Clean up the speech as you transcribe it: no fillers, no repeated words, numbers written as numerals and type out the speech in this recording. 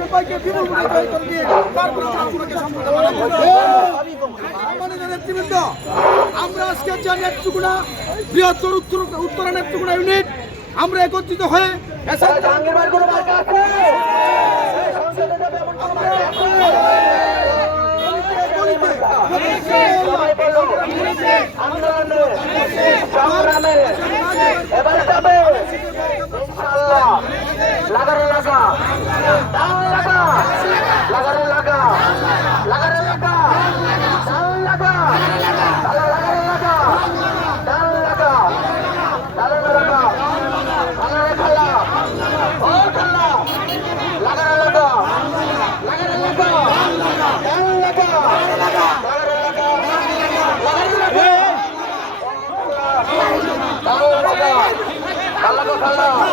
সবাইকে বিপুল ভোটে জয় করে দিয়ে তারপরে ছাত্রকে সম্পূর্ণ বানাবো। আমাদের নেতৃবৃন্দ, আমরা আজকে যে নেতৃগুণা বৃহত্তর উত্তরা নেতৃগুণা ইউনিট আমরা একত্রিত হয়ে খেলা